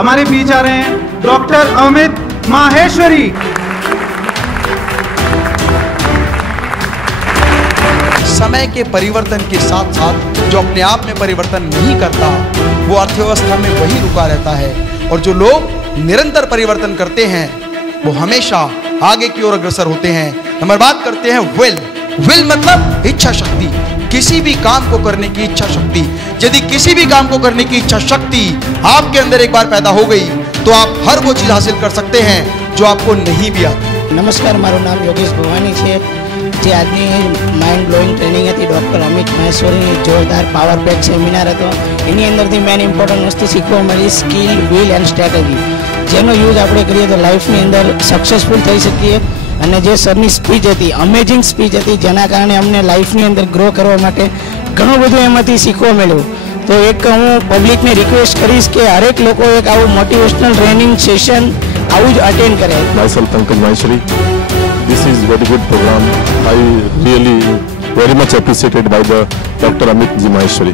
हमारे बीच आ रहे हैं डॉक्टर अमित माहेश्वरी। समय के परिवर्तन के साथ साथ जो अपने आप में परिवर्तन नहीं करता वो अर्थव्यवस्था में वही रुका रहता है, और जो लोग निरंतर परिवर्तन करते हैं वो हमेशा आगे की ओर अग्रसर होते हैं। नंबर बात करते हैं विल मतलब इच्छा शक्ति, किसी भी काम को करने की इच्छा शक्ति। यदि किसी भी काम को करने की इच्छा शक्ति आपके अंदर एक बार पैदा हो गई तो आप हर वो चीज हासिल कर सकते हैं जो आपको नहीं भी आती। नमस्कार, माરું नाम योगेश भवानी है। જે આજની માઇન્ડ બ્લોઈંગ ટ્રેનિંગ હતી ડૉક્ટર અમિત મહેશ્વરીની જોરદાર પાવર પેક સેમિનાર હતો। એની અંદરથી મેન ઇમ્પોર્ટન્ટ વસ્તુ શીખવા મળી સ્કિલ, વિલ એન્ડ સ્ટ્રેટેજી, જેનો યુઝ આપણે કરીએ તો લાઈફની અંદર સક્સેસફુલ થઈ શકીએ। અને જે સરની સ્પીચ હતી, અમેઝિંગ સ્પીચ હતી, જેના કારણે અમને લાઈફની અંદર ગ્રો કરવા માટે ઘણું બધું એમાંથી શીખવા મળ્યું। તો એક હું પબ્લિકને રિક્વેસ્ટ કરીશ કે હરેક લોકો એક આવું મોટિવેશનલ ટ્રેનિંગ સેશન આવું જ અટેન્ડ કરે। Myself Pankaj Maheshwari. This is very good program. I really very much appreciated by the Dr. Amit Ji Maheshwari.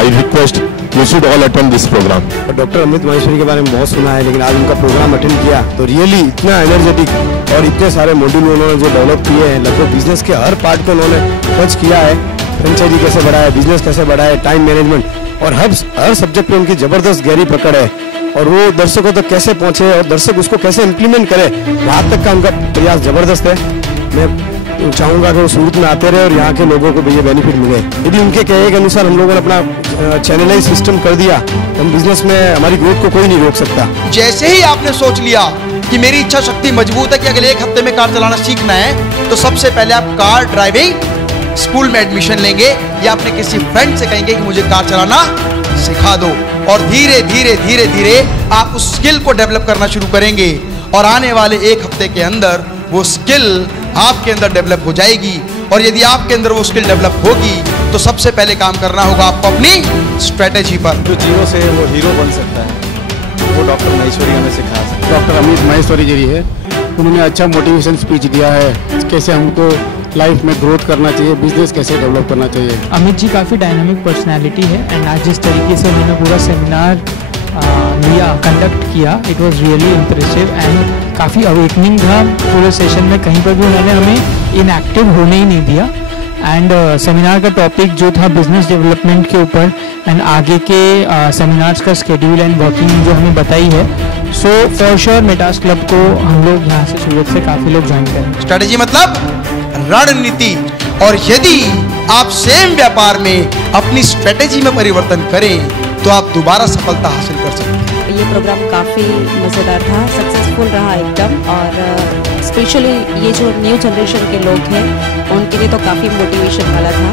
I request you should all attend this program. Doctor Amit Maheshwari के बारे में बहुत सुना है, लेकिन आज उनका प्रोग्राम अटेंड किया तो रियली इतना एनर्जेटिक और इतने सारे मॉड्यूल उन्होंने जो डेवलप किए हैं, लगभग बिजनेस के हर पार्ट को उन्होंने टच किया है। फ्रेंचाइजी कैसे बढ़ाए, बिजनेस कैसे बढ़ाए, टाइम मैनेजमेंट, और हर सब्जेक्ट पे उनकी जबरदस्त गहरी पकड़ है, और वो दर्शकों तक कैसे पहुंचे और दर्शक उसको कैसे इम्प्लीमेंट करे, वहाँ तक का उनका प्रयास जबरदस्त है। मैं चाहूँगा कि वो सूरत में आते रहे और यहाँ के लोगों को भी ये बेनिफिट मिले। यदि उनके कहे के अनुसार हम लोगों ने अपना चैनलाइज सिस्टम कर दिया तो हम बिजनेस में हमारी ग्रोथ को कोई नहीं रोक सकता। जैसे ही आपने सोच लिया कि मेरी इच्छा शक्ति मजबूत है कि अगले एक हफ्ते में कार चलाना सीखना है, तो सबसे पहले आप कार ड्राइविंग स्कूल में एडमिशन लेंगे या अपने किसी फ्रेंड से कहेंगे कि मुझे कार चलाना सिखा दो, और धीरे धीरे धीरे धीरे आप उस स्किल को डेवलप करना शुरू करेंगे, और आने वाले एक हफ्ते के अंदर वो स्किल आपके अंदर डेवलप हो जाएगी। और यदि आपके अंदर वो स्किल डेवलप होगी तो सबसे पहले काम करना होगा आपको अपनी स्ट्रेटेजी पर। जो जीरो से वो हीरो बन सकता है, वो डॉक्टर माहेश्वरी हमें सिखा सकते हैं। डॉक्टर अमित माहेश्वरी जी है, उन्होंने अच्छा मोटिवेशन स्पीच दिया है, कैसे हमको लाइफ में ग्रोथ करना चाहिए, बिजनेस कैसे डेवलप करना चाहिए। अमित जी काफ़ी डायनामिक पर्सनालिटी है, एंड आज जिस तरीके से उन्होंने पूरा सेमिनार कंडक्ट किया, it was really impressive and काफ़ी अवेकनिंग था पूरे सेशन में। कहीं पर भी उन्होंने हमें इनएक्टिव होने ही नहीं दिया। एंड सेमिनार का टॉपिक जो था बिजनेस डेवलपमेंट के ऊपर, एंड आगे के सेमिनार्स का स्केड्यूल एंड वर्किंग जो हमें बताई है। So for sure Metas club को हम लोग यहाँ से सूरत से काफ़ी लोग ज्वाइन करें। स्ट्रेटेजी मतलब रणनीति, और यदि आप सेम व्यापार में अपनी स्ट्रेटेजी में परिवर्तन करें तो आप दोबारा सफलता हासिल कर सकते हैं। ये प्रोग्राम काफ़ी मज़ेदार था, सक्सेसफुल रहा एकदम, और स्पेशली ये जो न्यू जनरेशन के लोग हैं उनके लिए तो काफ़ी मोटिवेशन वाला था।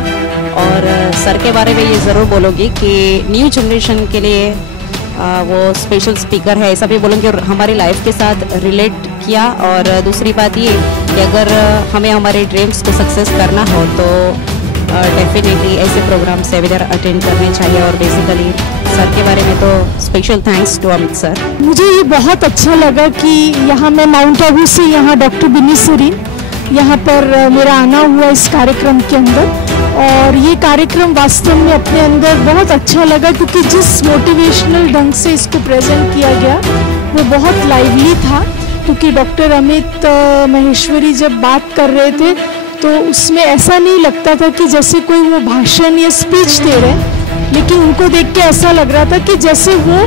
और सर के बारे में ये ज़रूर बोलूँगी कि न्यू जनरेशन के लिए वो स्पेशल स्पीकर है, ऐसा भी बोलूँगी, और हमारी लाइफ के साथ रिलेट किया। और दूसरी बात ये कि अगर हमें हमारे ड्रीम्स को सक्सेस करना हो तो डेफिनेटली ऐसे प्रोग्राम सेमिनार अटेंड करने चाहिए। और बेसिकली सर के बारे में तो special thanks to Amit sir. मुझे ये बहुत अच्छा लगा कि यहाँ मैं माउंट आबू से यहाँ डॉक्टर बिनी सरीन यहाँ पर मेरा आना हुआ इस कार्यक्रम के अंदर, और ये कार्यक्रम वास्तव में अपने अंदर बहुत अच्छा लगा, क्योंकि जिस मोटिवेशनल ढंग से इसको प्रेजेंट किया गया वो बहुत लाइवली था। क्योंकि डॉक्टर अमित माहेश्वरी जब बात कर रहे थे तो उसमें ऐसा नहीं लगता था कि जैसे कोई वो भाषण या स्पीच दे रहे हैं, लेकिन उनको देख के ऐसा लग रहा था कि जैसे वो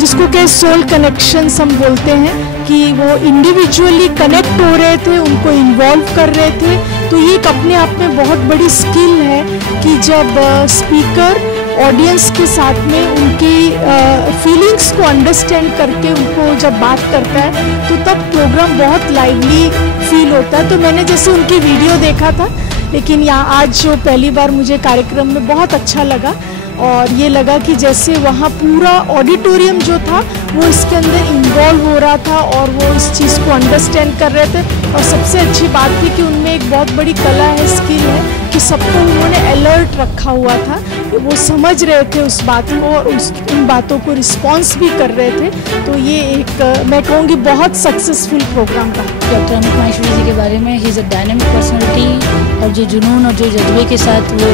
जिसको क्या सोल कनेक्शंस हम बोलते हैं, कि वो इंडिविजुअली कनेक्ट हो रहे थे, उनको इन्वॉल्व कर रहे थे। तो ये एक अपने आप में बहुत बड़ी स्किल है कि जब स्पीकर ऑडियंस के साथ में उनकी फीलिंग्स को अंडरस्टैंड करके उनको जब बात करता है तो तब प्रोग्राम बहुत लाइवली फील होता है। तो मैंने जैसे उनकी वीडियो देखा था, लेकिन यहाँ आज जो पहली बार मुझे कार्यक्रम में बहुत अच्छा लगा, और ये लगा कि जैसे वहाँ पूरा ऑडिटोरियम जो था वो इसके अंदर इन्वॉल्व हो रहा था और वो इस चीज़ को अंडरस्टैंड कर रहे थे। और सबसे अच्छी बात थी कि उनमें एक बहुत बड़ी कला है, स्किल है, कि सबको उन्होंने अलर्ट रखा हुआ था, वो समझ रहे थे उस बात को और उन बातों को रिस्पॉन्स भी कर रहे थे। तो ये एक मैं कहूँगी बहुत सक्सेसफुल प्रोग्राम था। डॉक्टर अमित माहेश्वरी जी के बारे में, he is a dynamic personality, और जो जुनून और जो जज्बे के साथ वो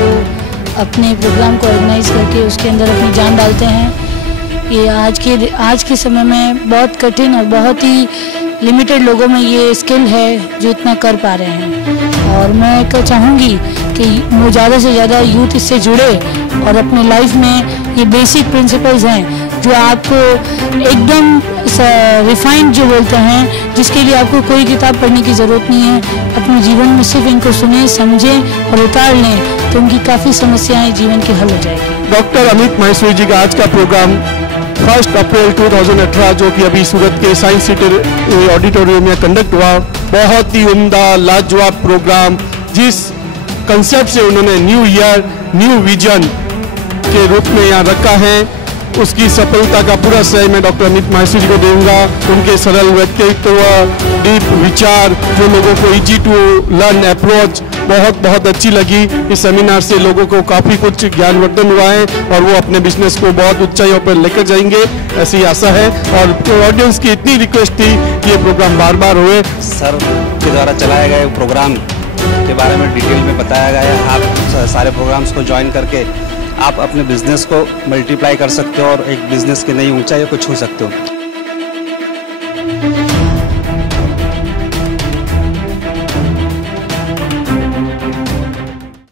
अपने प्रोग्राम को ऑर्गेनाइज करके उसके अंदर अपनी जान डालते हैं, ये आज के समय में बहुत कठिन और बहुत ही लिमिटेड लोगों में ये स्किल है जो इतना कर पा रहे हैं। और मैं चाहूँगी कि वो ज़्यादा से ज़्यादा यूथ इससे जुड़े और अपने लाइफ में ये बेसिक प्रिंसिपल्स हैं जो आपको एकदम रिफाइंड जो बोलते हैं, जिसके लिए आपको कोई किताब पढ़ने की ज़रूरत नहीं है। अपने जीवन में सिर्फ इनको सुने, समझें और उतार लें तो उनकी काफ़ी समस्याएं जीवन की हल हो जाएगी। डॉक्टर अमित माहेश्वरी जी का आज का प्रोग्राम 1 अप्रैल 2018 जो कि अभी सूरत के साइंस सिटी ऑडिटोरियम में कंडक्ट हुआ, बहुत ही उम्दा लाजवाब प्रोग्राम, जिस कंसेप्ट से उन्होंने न्यू ईयर न्यू विजन के रूप में यहाँ रखा है, उसकी सफलता का पूरा श्रेय मैं डॉक्टर अमित माहेश्वरी जी को दूंगा। उनके सरल व्यक्तित्व, डीप विचार जो लोगों को इजी टू लर्न अप्रोच बहुत अच्छी लगी। इस सेमिनार से लोगों को काफ़ी कुछ ज्ञानवर्धन हुआ है और वो अपने बिजनेस को बहुत ऊंचाइयों पर लेकर जाएंगे, ऐसी आशा है। और ऑडियंस की इतनी रिक्वेस्ट थी कि ये प्रोग्राम बार बार हुए। सर के द्वारा चलाए गए प्रोग्राम के बारे में डिटेल में बताया गया है। आप सारे प्रोग्राम्स को ज्वाइन करके आप अपने बिजनेस को मल्टीप्लाई कर सकते हो और एक बिजनेस की नई ऊंचाइयों को छू सकते हो।